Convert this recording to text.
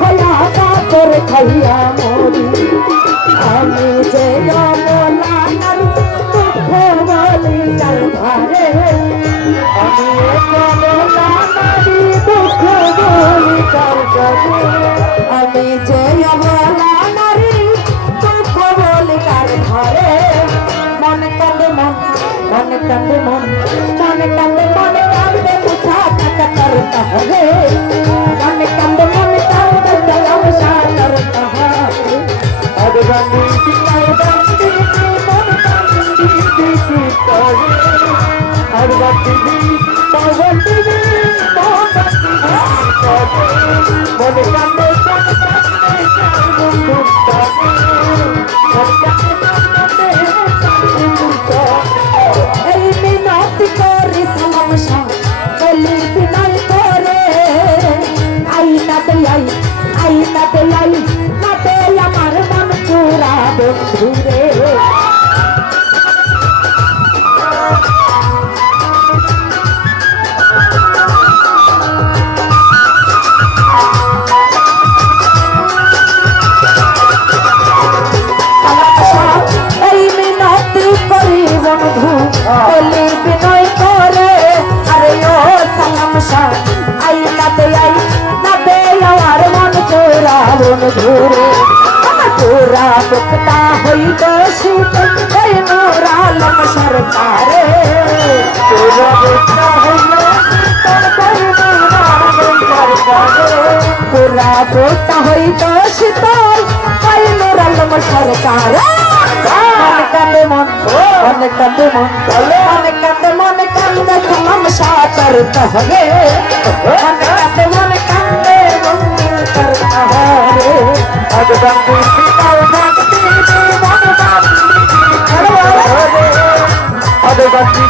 হইয়া কাতর খাইয়া মরি আমি যে অবলা নারী দুঃখ বলি তার ঘরে আমি অবলা নারী দুঃখ বলি তার ঘরে আমি যে অবলা নারী দুঃখ বলি তার ঘরে মনে কান্দে মন মনে কান্দে মন মনে কান্দে মনে কান্দে বুঝা টাকা করতে হবে মনে কান্দে গলাম সার করতে হবে আর বন্দি দিলাই বন্দি মন কান্দে দিদি করে আর বন্দি বন্দি মন কান্দে মনে কান্দে বন্ধু এই মিনতি করি সালাম শাহ বলি বিনয় করে আইনাতে নাতে আমার মন চূড়া বন্ধু রে বলি বিনয় করে আরে ও সালাম শাহ আইনাতে আমার মন চোরা বন্ধু রে পুরা বুকটা হইত শীতল নোরা আলম সরকারে পুরা বুকটা হইল পুরা বুকটা হইত শীতল নোরা আলম সরকারে মনে কান্দে মন মনে কান্দে মন মনে কান্দে সালাম শাহ করতে হবে মনে কান্দে মন করতে হবে আজ বন্দি পিতাও ভক্তি মন বান্দি আজ বন্দি